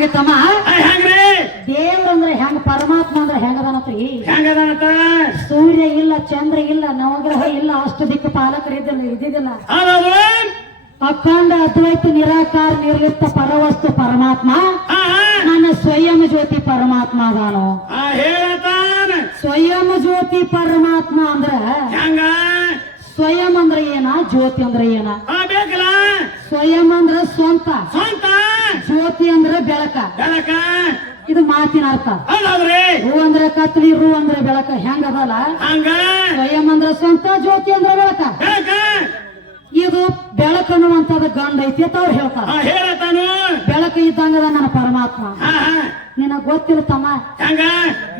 ಹಾಗೆ ತಮ್ಮ ಹಾಯ್ ಹೆಂಗ್ರಿ? ದೇವ್ರ ಅಂದ್ರೆ ಹೆಂಗ ಪರಮಾತ್ಮ ಅಂದ್ರೆ ಹೆಂಗದಾನತ್ರಿ? ಹೆಂಗದಂತ ಸೂರ್ಯ ಇಲ್ಲ ಚಂದ್ರ ಇಲ್ಲ ನವಗ್ರಹ ಇಲ್ಲ ಅಷ್ಟು ದಿಕ್ಕು ಪಾಲಕರಿದ್ದಿಲ್ಲ ಇದ್ದಿದ್ದಿಲ್ಲ. ಅಖಂಡ ಅದ್ವೈತ ನಿರಾಕಾರ ನಿರ್ಲಿಪ್ತ ಪರವಸ್ತು ಪರಮಾತ್ಮ. ನನ್ನ ಸ್ವಯಂ ಜ್ಯೋತಿ ಪರಮಾತ್ಮ ಅದಾನು. ಸ್ವಯಂ ಜ್ಯೋತಿ ಪರಮಾತ್ಮ ಅಂದ್ರ ಹೆಂಗ? ಸ್ವಯಂ ಅಂದ್ರ ಏನ ಜ್ಯೋತಿ ಅಂದ್ರ ಏನ? ಸ್ವಯಂ ಅಂದ್ರ ಸ್ವಂತ. ಸ್ವಂತ. ಜ್ಯೋತಿ ಅಂದ್ರೆ ಬೆಳಕ. ಬೆಳಕ? ಇದು ಮಾತಿನ ಅರ್ಥ. ಹೂ ರೂ ಅಂದ್ರ ಕತ್ಲಿ ರೂ ಅಂದ್ರೆ ಬೆಳಕ. ಹೆಂಗ ಅದಲ್ಲ ಹಂಗ? ಸ್ವಯಂ ಅಂದ್ರೆ ಸ್ವಂತ ಜ್ಯೋತಿ ಅಂದ್ರೆ ಬೆಳಕ. ಬೆಳಕ? ಇದು ಬೆಳಕನ್ನುವಂತದ ಗಂಡ ಐತಿ ಅಂತ ಅವ್ರು ಹೇಳ್ತಾರ. ಹೇಳತಾನು ಬೆಳಕು ಇದ್ದಂಗದ ನನ್ನ ಪರಮಾತ್ಮ. ನಿನಗ್ ಗೊತ್ತಿಲ್ಲ ತಮ್ಮ. ಹೆಂಗ?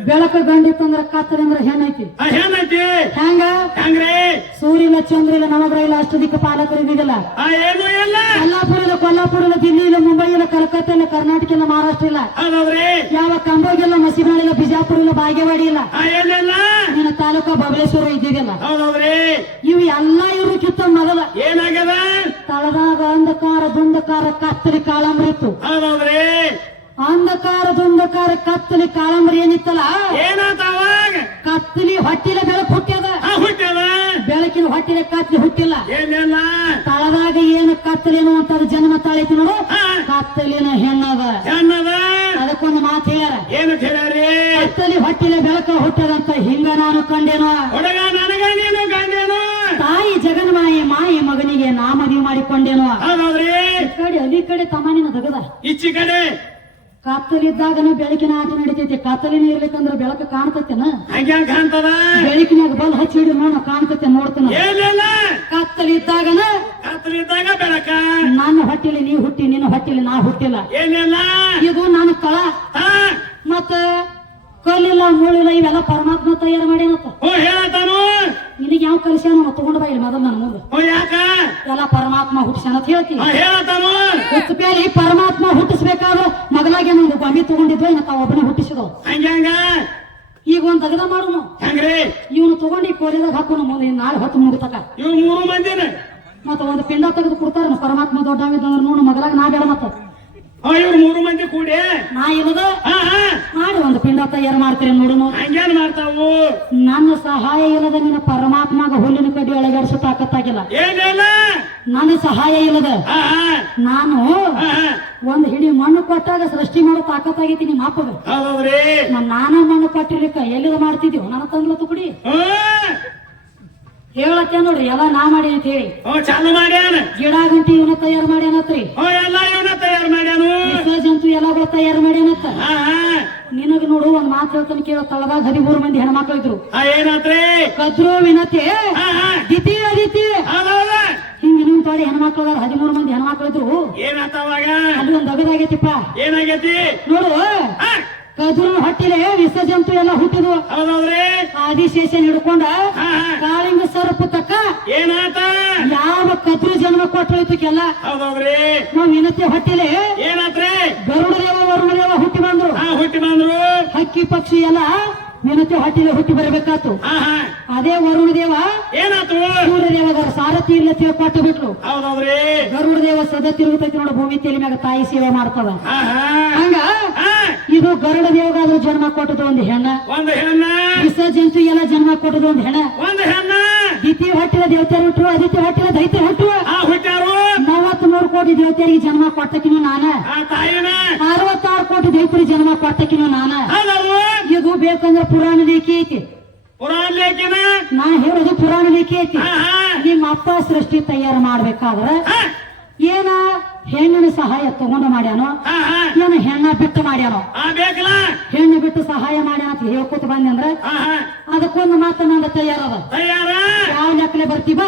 ಬೆಳಕು ಗಂಡಿತ್ತಂದ್ರ ಕತ್ತಲಿ ಅಂದ್ರ ಹೆಣ್ಣೈತಿ ಹಾ ಏನೈತಿ ಹೆಂಗ? ಹೆಂಗ್ರಿ ಸೂರ್ಯನ ಚಂದ್ರ ಇಲ್ಲ ನಮಗ್ರ ಇಲ್ಲ ಅಷ್ಟದಿಕ್ಕ ಪಾಲಕರು ಇದಿಲ್ಲ ಹಾ ಏನು ಇಲ್ಲ. ಕೊಲ್ಲಾಪುರ ಇಲ್ಲ ಕೊಲ್ಲಾಪುರ ಇಲ್ಲ ದಿಲ್ಲಿ ಇಲ್ಲ ಮುಂಬೈ ಇಲ್ಲ. ಕಲ್ಕತ್ತಾ ಇಲ್ಲ ಕರ್ನಾಟಕ ಇಲ್ಲ ಮಹಾರಾಷ್ಟ್ರ ಇಲ್ಲ ಯಾವ ಕಂಬೋಗ್ ಇಲ್ಲ ಮಸಿಬಾಳ್ ಇಲ್ಲ ಬಿಜಾಪುರ ಇಲ್ಲ ಬಾಗೇವಾಡಿ ಇಲ್ಲ. ನಿನ್ನ ತಾಲೂಕ ಬಬಲೇಶ್ವರ ಇದ್ದಿದ್ದಿಲ್ಲ. ಹೌದೌದ್ರಿ. ಇವು ಎಲ್ಲಾ ಇವ್ರು ಕಿತ್ತ ಮೊದಲ. ಏನಾಗ್ಯದ ತಳದಾಗ ಅಂಧಕಾರ ದುಂದಕಾರ ಕತ್ತಲಿ ಕಾಳಮರಿತ್ತು ಇತ್ತು. ಹೌದೌದ್ರಿ? ಅಂಧಕಾರ ದುಂದಕಾರ ಕತ್ತಲಿ ಕಾಳಮರಿ ಏನಿತ್ತಲ್ಲ? ಏನಾತ ಅವಾಗ? ಕತ್ತಲಿ ಹೊಟ್ಟಿಲ ಬೆಳಕು ಹುಟ್ಟ್ಯದ ಹುಟ್ಟ್ಯದ ಬೆಳಕಿನ ಹೊಟ್ಟಿಲ ಕತ್ತಲಿ ಹುಟ್ಟಿಲ್ಲ. ಏನಿಲ್ಲ? ತಳದಾಗ ಏನು ಕತ್ತಲಿ ಅಂತ ಜನ್ಮ ತಾಳೈತಿ ನೋಡು. ಹಾ. ಕತ್ತಲಿನ ಹೆಣ್ಣದ. ಚೆನ್ನದ ಅದಕ್ಕೊಂದು ಮಾತು ಹೇಳ್ಯಾರ. ಏನು ಹೇಳ್ಯಾರಿ? ಕತ್ತಲಿ ಹೊಟ್ಟಿಲ ಬೆಳಕ ಹುಟ್ಟದಂತ ಹಿಂಗ ನಾನು ಕಂಡೇನೋ. ಹುಡುಗ ನನಗ ಜಗನ್ಮಾಯಿ ಮಾಯಿ ಮಗನಿಗೆ ನಾ ಮದುವೆ ಮಾಡಿಕೊಂಡೇನೋ? ಈ ಕಡೆ ಅಲ್ಲಿ ಕಡೆ ತಮಾನಿನ ದಗದ ಇಚ್ಚಿ ಕಡೆ. ಕತ್ತಲಿದ್ದಾಗನು ಬೆಳಕಿನ ಆಟ ನಡಿತೈತಿ. ಕತ್ತಲಿನ ಇರ್ಲಿಕ್ಕಂದ್ರ ಬೆಳಕು ಕಾಣ್ತೈತೆನ? ಹಂಗ್ಯಾಂಗ ಕಾಣ್ತದ. ಬೆಳಕಿನಾಗ ಬಲ್ ಹಚ್ಚಿ ಹಿಡಿದು ನೋಡ ಕಾಣ್ತೈತೆ ನೋಡ್ತಾನ? ಏನಿಲ್ಲ. ಕತ್ತಲಿದ್ದಾಗನ ಕತ್ತಲಿದ್ದಾಗ ಬೆಳಕ. ನನ್ನ ಹೊಟ್ಟಿಲಿ ನೀ ಹುಟ್ಟಿ ನಿನ್ನ ಹೊಟ್ಟಿಲಿ ನಾ ಹುಟ್ಟಿಲ್ಲ. ಏನಿಲ್ಲ. ಇದು ನನ್ನ ಕಳ ಮತ್ತ ಕಲ್ಲಿಲ್ಲ ಮುಳ್ಳಿಲ್ಲ ಇವೆಲ್ಲ ಪರಮಾತ್ಮ ತಯಾರು ಮಾಡಿ ನಿನಗೆ ಯಾವ ಕಲಿಸ್ಯಾನ ತಗೊಂಡ್ ಬಾ ಇಲ್ಲಿ ಮೊದಲು ನನ್ನ ಮುಂದೆ. ಎಲ್ಲ ಪರಮಾತ್ಮ ಹುಟ್ಟಿಸ್ಯಾನ ಅಂತ ಹೇಳ್ತೀನಿ. ಹುಟ್ಟಬೇಲಿ ಪರಮಾತ್ಮ ಹುಟ್ಟಿಸ್ಬೇಕಾದ್ರೆ ಮೊದಲಾಗೆ ಒಂದು ಗೊಂಬೆ ತಗೊಂಡಿದ್ವ ಇನ್ನ ತಾವ ಒಬ್ಬನ ಹುಟ್ಟಿಸಿದವು. ಈಗ ಒಂದ್ ತಗದ ಮಾಡುನು. ಇವನು ತಗೊಂಡು ಈ ಕೋಲಿದಾಗ ಹಾಕೋನು ಮುಂದೆ ನಾಳೆ ಹೊತ್ತು ಮುಗಿತಕ. ಇವ್ ಮೂರು ಮಂದಿನ. ಮತ್ತ ಒಂದು ಪಿಂಡ ತೆಗೆದು ಕೊಡ್ತಾರ ಪರಮಾತ್ಮ ದೊಡ್ಡ ನೋಡು ಮೊದಲಾಗ ನಾ ಬೇಡ ಮತ್ತೆ. ಇವ್ರು ಮೂರು ಮಂದಿ ಕೂಡಿ. ನಾ ಮಾಡಿ ಒಂದು ಪಿಂಡ ತಯಾರು ಮಾಡ್ತೀರಿ ನೋಡು ಹಂಗೇನ್ ಮಾಡ್ತಾವು? ನನ್ನ ಸಹಾಯ ಇಲ್ಲದ ನಿನ್ನ ಪರಮಾತ್ಮಗ ಹುಲ್ಲಿನ ಕಡ್ಡಿ ಅಳಗಾಡಿಸೋ ತಾಕತ್ತಾಗಿಲ್ಲ. ಏನಿಲ್ಲ ನನ್ನ ಸಹಾಯ ಇಲ್ಲದ ನಾನು ಒಂದ್ ಹಿಡಿ ಮಣ್ಣು ಕೊಟ್ಟಾಗ ಸೃಷ್ಟಿ ಮಾಡೋ ತಾಕತ್ತಾಗೈತಿ ನಿಮ್ಮ ಅಪ್ಪಗ. ನಮ್ ನಾನ ಮಣ್ಣು ಕೊಟ್ಟಿರ್ಲಿಕ್ಕ ಎಲ್ಲಿದ ಮಾಡ್ತಿದ್ದೀವಿ ನನ್ನ ತಂದ್ಲ ತುಕಡಿ ಹೇಳತ್ತೆ ನೋಡ್ರಿ ಎಲ್ಲ ನಾ ಮಾಡಿ ಅಂತ ಹೇಳಿ. ಗಿಡ ಗಂಟಿ ಇವನ ತಯಾರು ಮಾಡ್ಯಾನತ್ರಿ ಹ್ಞೂ ಎಲ್ಲ ಇವನ ತಯಾರು ಮಾಡ್ಯಾನು ಜಂತು ಎಲ್ಲಗಳು ತಯಾರು ಮಾಡ್ಯಾನತ್ತ ಹಾ ಹಾ ನಿನಗ ನೋಡು ಒಂದ್ ಮಾತು ಹೇಳ್ತಾನೆ ಕೇಳೋ ತಳದಾಗ ಹದಿಮೂರು ಮಂದಿ ಹೆಣ್ಮಕ್ಳು ಇದ್ರು. ಏನಾದ್ರೆ ಏನಾತ್ರಿ? ಕದ್ರು ವಿನತೆ. ದಿತಿ ಅದಿತಿ. ಹಿಂಗ ಇನ್ನೊಂದ್ ತೊಡೆ ಹೆಣ್ಮಕ್ಳು ಅದಾರ ಹದಿಮೂರು ಮಂದಿ ಹೆಣ್ಮಕ್ಳು ಇದ್ರು. ಏನಾತ ಅವಾಗ? ಅಲ್ಲಿ ಒಂದ್ ಅಗದಾಗೈತಿಪ್ಪ. ಏನಾಗೈತಿ? ನೋಡು. ಕದ್ರು ಹಟ್ಟಿಲೆ ವಿಷ ಜಂತು ಎಲ್ಲ ಹುಟ್ಟಿದ್ವು. ಆದಿಶೇಷನ್ ಹಿಡ್ಕೊಂಡ ಕಾಳಿಂಗ ಸರ್ಪ ತಕ್ಕ ಏನಾತ? ಯಾವ ಕದ್ರು ಜನ್ಮ ಕೊಟ್ಟು ಹೋಯ್ತು ಕೆಲ್ಲ ನಾವ್ ವಿನತಿ ಏನಾತ್ರಿ? ಗರುಡ ದೇವ ವರುಣ ದೇವ ಹುಟ್ಟಿ ಬಂದ್ರು? ಹಕ್ಕಿ ಪಕ್ಷಿ ಎಲ್ಲ ವಿನತೆ ಹೊಟ್ಟಿಲೆ ಹುಟ್ಟಿ ಬರಬೇಕಾತು. ಅದೇ ವರುಣ ದೇವ ಏನಾತು ಸೂರ್ಯದೇವ ಸಾರಥಿ ಇಲ್ಲ ತಿಳ್ಕೊಟ್ಟು ಬಿಟ್ರು ಹೌದೌದ್ರಿ? ಗರುಡ ದೇವ ಸದಾ ತಿರುಗುತ್ತೈತಿ ನೋಡ ಭೂಮಿ ತೇಲಿ ಮ್ಯಾಗ ತಾಯಿ ಸೇವೆ ಮಾಡ್ತದ. ಹಂಗ? ಇದು ಗರುಡ ದೇವಗಾದ್ರು ಜನ್ಮ ಕೊಟ್ಟದ ಒಂದು ಹೆಣ್ಣ. ಒಂದು ಹೆಣ್ಣ? ವಿಸರ್ಜಂತು ಎಲ್ಲ ಜನ್ಮ ಕೊಟ್ಟದ ಒಂದು ಹೆಣ್ಣ. ಒಂದು ಹೆಣ್ಣ? ದಿತಿ ಹೊಟ್ಟಿಲ ದೇವತೆ ಹುಟ್ಟು ಅದಿತಿ ಹೊಟ್ಟಿಲ ದೈತ್ಯ ಹುಟ್ಟು ಆ ಹುಟ್ಟಾರು ಮೂವತ್ತ್ ಮೂರು ಕೋಟಿ ದೇವತೆಯರಿಗೆ ಜನ್ಮ ಕೊಟ್ಟಕಿನು ನಾನ. ಅರವತ್ತಾರು ಕೋಟಿ ದೇವತರಿಗೆ ಜನ್ಮ ಕೊಟ್ಟಕಿನು ನಾನ. ಇದು ಬೇಕಂದ್ರೆ ಪುರಾಣ ಲೇಖಿ ಐತಿ. ನಾ ಹೇಳೋದು ಪುರಾಣ ಲೇಖಿ ಐತಿ. ನಿಮ್ಮ ಅಪ್ಪ ಸೃಷ್ಟಿ ತಯಾರು ಮಾಡ್ಬೇಕಾದ್ರ ಏನ ಹೆಣ್ಣಿನ ಸಹಾಯ ತಗೊಂಡು ಮಾಡ್ಯಾನೋ ಏನ ಹೆಣ್ಣ ಬಿಟ್ಟು ಮಾಡ್ಯಾನೋ ಹೆಣ್ಣು ಬಿಟ್ಟು ಸಹಾಯ ಮಾಡ್ಯಾನ ಅಂತ ಹೇಳ್ಕೊತ ಬಂದೆ ಅಂದ್ರ ಹಾ ಹಾ. ಅದಕ್ಕೊಂದು ಮಾತು ನಂದ ತಯಾರದ ತಯಾರ? ಯಾವ ಲೆಕ್ಕಲೆ ಬರ್ತೀವ?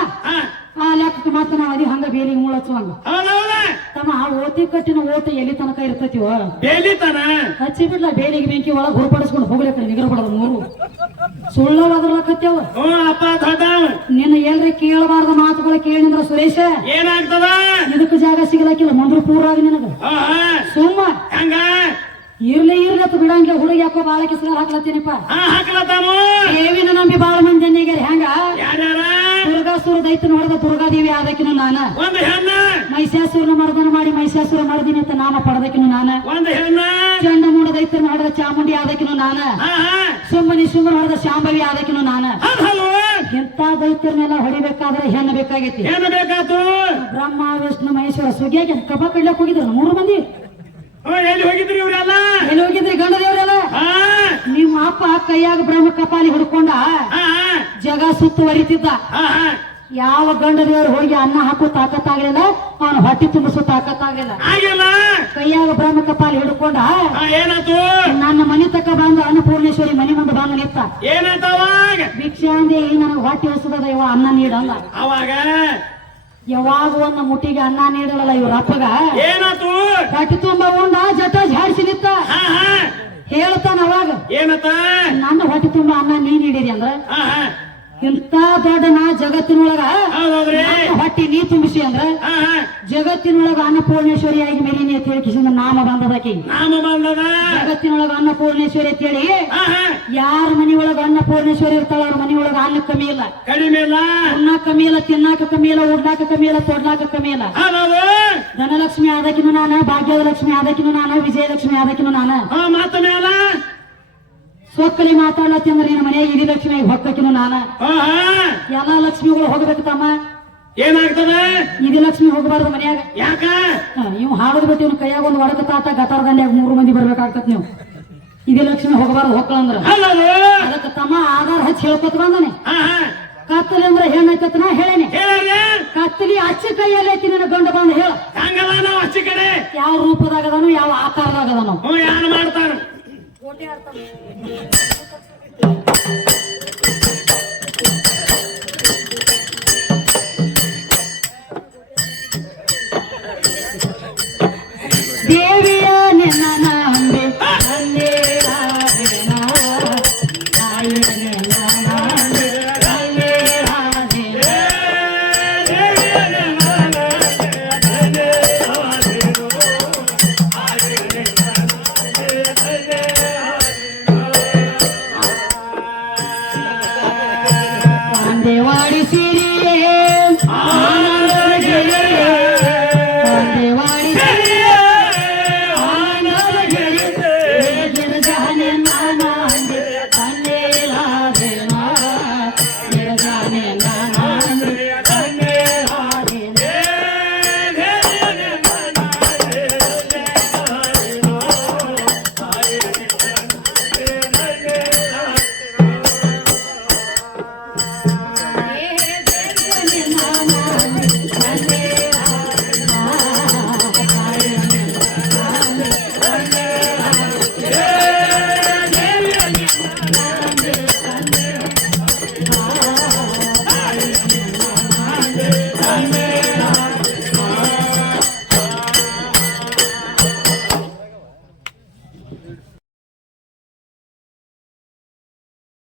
ಹಾ ಆ ಲೆಕ್ಕಕ್ಕೆ ಮಾತು ನಾವು ಅದಿ ಹಂಗ ಬೇಲಿ ಮುಳಚ್ಚುವಂಗ ಹೌದೌದ. ತಮ್ಮ ಆ ಓತಿ ಕಟ್ಟಿನ ಓತ ಎಲ್ಲಿ ತನಕ ಇರ್ತೈತಿವ? ಬೇಲಿತನ ಹಚ್ಚಿ ಬಿಡ್ಲ ಬೇಲಿಗೆ ಬೆಂಕಿ ಒಳಗ್ ಹುರ್ಪಡಿಸ್ಕೊಂಡು ಹೋಗ್ಲಿಕ್ಕೆ ನಿಗರ ಬಿಡೋದು ಮೂರು. ಅಪ್ಪ ನಿನ್ನ ಎಲ್ರಿ ಕೇಳಬಾರ್ದ ಮಾತುಗಳ ಕೇಳಿದ್ರ ಸುರೇಶ? ಏನಾಗ್ತದ? ಇದಕ್ಕೆ ಜಾಗ ಸಿಗಲಕ್ಕಿಲ್ಲ ಪೂರ ಆಗಿ ನಿನಗ ಸುಮ್ಮ. ಹಂಗ? ಇರ್ಲಿ ಇರ್ಲತ್ತು ಬಿಡಂಗ ಹುಡುಗ ಯಾಕೋ ಬಾಳ ಕಿಸ್ಗಾಲ ಹಾಕ್ಲತ್ತೀನಿಪ್ಪ ಹಾಕ್ಲತ್ತಾನು ದೇವಿನ ನಂಬಿ ಬಾಳ ಮಂದಿ ಅನ್ನಿಗ್ಯಾರ ಹೆಂಗ? ಯಾರ್ಯಾರ? ದುರ್ಗಾಸುರ ದೈತನ ಹೊಡೆದ ದುರ್ಗಾದೇವಿ ಆದಕಿನ ನಾನ. ಒಂದು ಹೆಣ್ಣ. ಮೈಸಾಸುರನ ಮರ್ದನ ಮಾಡಿ ಮೈಸಾಸುರ ಮರ್ದಿನಿ ಅಂತ ನಾಮ ಪಡೆದಕಿನು ನಾನ. ಒಂದು ಹೆಣ್ಣ. ಚಂಡ ಮೂಡ ದೈತನ ಹೊಡೆದ ಚಾಮುಂಡಿ ಆದಕಿನು ನಾನ. ಸುಮ್ಮನೆ ಸುಮ್ಮನಿ ಹೊಡೆದ ಶಾಂಭವಿ ಆದಕಿನ ನಾನ. ಎಂತ ದೈತ್ಯರನ್ನೆಲ್ಲ ಹೊಡಿಬೇಕಾದ್ರೆ ಹೆಣ್ಣು ಬೇಕಾಗೈತಿ. ಹೆಣ್ಣ ಬೇಕಾತು. ಬ್ರಹ್ಮ ವಿಷ್ಣು ಮಹೇಶ್ವರ ಸುಗಿಯಾಗಿ ಕಬ್ಬ ಕಡ್ಲಕ್ ಹೋಗಿದ್ರು? ಮೂರು ಮಂದಿ. ಎಲ್ಲಿ ಹೋಗಿದ್ರಿ ಇವ್ರೆಲ್ಲ? ಎಲ್ಲಿ ಹೋಗಿದ್ರಿ ಗಂಡ ದೇವರೆಲ್ಲ? ನಿಮ್ಮ ಅಪ್ಪ ಕೈಯಾಗ ಬ್ರಹ್ಮ ಕಪಾಲಿ ಹುಡ್ಕೊಂಡ ಜಗ ಸುತ್ತುವರಿತಿದ್ದ ಯಾವ ಗಂಡ ದೇವರು ಹೋಗಿ ಅನ್ನ ಹಾಕೋ ತಾಕತ್ತಾಗ್ಲಿಲ್ಲ? ಅವನು ಹೊಟ್ಟಿ ತುಂಬಿಸೋ ತಾಕತ್ತಾಗ್ಲಿಲ್ಲ. ಆಗಿಲ್ಲ ಕೈಯಾಗ ಬ್ರಹ್ಮ ಕಪಾಲ್ ಹಿಡ್ಕೊಂಡ? ಏನಾಯ್ತು? ನನ್ನ ಮನೆ ತಕ್ಕ ಬಂದು ಅನ್ನಪೂರ್ಣೇಶ್ವರಿ ಮನೆ ಮುಂದೆ ಬಂದು ನಿಂತ. ಏನಾಯ್ತು ಅವಾಗ? ಭಿಕ್ಷೆ ಈ ನನಗೆ ಹೊಟ್ಟೆ ಹಸದ ಇವ ಅನ್ನ ನೀಡಲ್ಲ. ಅವಾಗ? ಯಾವಾಗ ಒಂದು ಮುಟ್ಟಿಗೆ ಅನ್ನ ನೀಡಲ್ಲ ಇವ್ರ ಅಪ್ಪಗ? ಏನಾಯ್ತು? ಹೊಟ್ಟೆ ತುಂಬ ಉಂಡ ಜೊತೆ ಜಾಡಿಸಿ ನಿಂತ. ಹೇಳ್ತಾನ ಅವಾಗ. ಏನತ್ತ? ನನ್ನ ಹೊಟ್ಟೆ ತುಂಬ ಅನ್ನ ನೀ ನೀಡಿರಿ ಅಂದ್ರ ಇಂತ ದೊಡ್ಡ ನಾ ಜಗತ್ತಿನೊಳಗ ಹೊಟ್ಟಿ ನೀ ತುಂಬಿಸಿ ಅಂದ್ರ? ಜಗತ್ತಿನೊಳಗ ಅನ್ನಪೂರ್ಣೇಶ್ವರಿಯಾಗಿ ಮೆರೀನಿ ಅಂತ ಹೇಳಿ ನಾಮ ಬಂದದಕಿ. ಜಗತ್ತಿನೊಳಗ ಅನ್ನಪೂರ್ಣೇಶ್ವರಿ ಅಂತ ಹೇಳಿ ಯಾರ ಮನಿಯೊಳಗ ಅನ್ನಪೂರ್ಣೇಶ್ವರಿ ಇರ್ತಾಳ ಅವ್ರ ಮನಿಯೊಳಗ ಅನ್ನ ಕಮ್ಮಿ ಇಲ್ಲ. ಕಡಿಮೆ ಇಲ್ಲ. ಉಣ್ಣಾಕ ಕಮ್ಮಿ ಇಲ್ಲ ತಿನ್ನಾಕ ಕಮ್ಮಿ ಇಲ್ಲ ಉಡ್ಲಾಕ ಕಮ್ಮಿ ಇಲ್ಲ ತೊಡ್ಲಾಕ ಕಮ್ಮಿ ಇಲ್ಲ. ಧನಲಕ್ಷ್ಮಿ ಆದಕಿನು ನಾನು ಭಾಗ್ಯದ ಲಕ್ಷ್ಮಿ ಆದಕಿನು ನಾನು ವಿಜಯಲಕ್ಷ್ಮಿ ಆದಕಿನು ನಾನು. ಆ ಮಾತ ಮೇಲ. ಸೊಕ್ಕಲಿ ಮಾತಾಡ್ಲತ್ತಿ ಅಂದ್ರೆ ನಿನ್ನ ಮನೆಯಾಗ ಇಡೀ ಲಕ್ಷ್ಮಿ ಹೊಕ್ಕಕಿನು ನಾನ. ಎಲ್ಲಾ ಲಕ್ಷ್ಮಿಗಳು ಹೋಗ್ಬೇಕು ತಮ್ಮ. ಏನಾಗ್ತದ? ಇಡೀ ಲಕ್ಷ್ಮಿ ಹೋಗಬಾರ್ದು ಮನ್ಯಾಗ. ಯಾಕ? ನೀವು ಹಾಡದ್ ಬಿಟ್ಟು ಇವ್ನ ಕೈಯಾಗ ಒಂದು ಒಡಕ ತಾತ ಗತಾರ ದಂಡ್ಯಾಗ ಮೂರು ಮಂದಿ ಬರ್ಬೇಕಾಗ್ತದ ನೀವು. ಇದೇ ಲಕ್ಷ್ಮಿ ಹೋಗಬಾರ್ದು ಹೊಕ್ಕಳಂದ್ರ ಅದಕ್ಕೆ ತಮ್ಮ ಆಧಾರ ಹಚ್ಚಿ ಹೇಳ್ಕೊತ ಬಂದಾನೆ. ಕತ್ತಲಿ ಅಂದ್ರೆ ಹೆಣ್ಣೈತತ್ ನಾ ಹೇಳೇನಿ. ಕತ್ತಲಿ ಅಚ್ಚ ಕೈಯಲ್ಲಿ ಐತಿ ನಿನ್ನ ಗಂಡ ಬಂದು ಹೇಳ. ಯಾವ ರೂಪದಾಗ ಅದಾನು ಯಾವ ಆಕಾರದಾಗ ಅದಾನು ಹ್ಞೂ ಯಾರು ಮಾಡ್ತಾರ? गोटे आर्तम